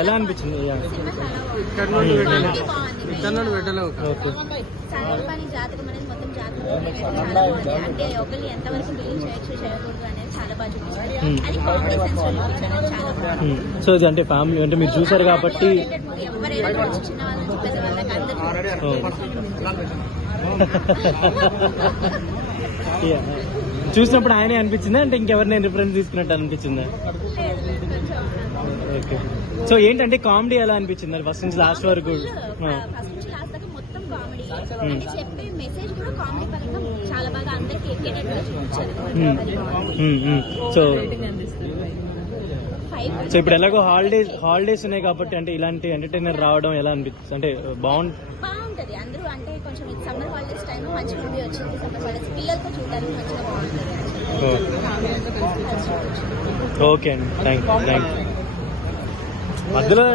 ఎలా అనిపించింది? జాతకం అనేది మొత్తం జాతకం చాలా బాగుంది. అంటే ఒకళ్ళు ఎంతవరకు బిలీవ్ చేయొచ్చు చేయకూడదు అనేది చాలా బాగా చూపిస్తారు. అది కామెడీ సెన్స్ చాలా బాగుంది. సో ఇది అంటే ఫ్యామిలీ అంటే మీరు చూసారు కాబట్టి ఎవరైనా చిన్న వాళ్ళ నుంచి పెద్ద వాళ్ళకి అందరూ చూసినప్పుడు ఆయనే అనిపించిందా అంటే ఇంకెవరినైనా రిఫరెన్స్ తీసుకున్నట్టు అనిపించిందా? ఓకే. సో ఏంటంటే కామెడీ ఎలా అనిపించింది ఫస్ట్ నుంచి లాస్ట్ వరకు? ఫస్ట్ నుంచి లాస్ట్ దాకా మొత్తం కామెడీ. అంటే చెప్పే మెసేజ్ కూడా కామెడీ పరంగా చాలా బాగా అందరికి ఎక్కేటట్టుగా చూపించారు. సో సో ఇప్పుడు ఎలాగో హాలిడేస్ ఉన్నాయి కాబట్టి అంటే ఇలాంటి ఎంటర్టైనర్ రావడం ఎలా అనిపిస్తుంది? అంటే బాగుంటది. అందరూ అంటే కొంచెం సమ్మర్ హాలిడేస్ టైం మంచి మూవీ వచ్చింది. సమ్మర్ హాలిడేస్ పిల్లలతో చూడడానికి మంచిగా బాగుంటుంది. ఓకే అండి, థ్యాంక్ యూ. మధ్యలో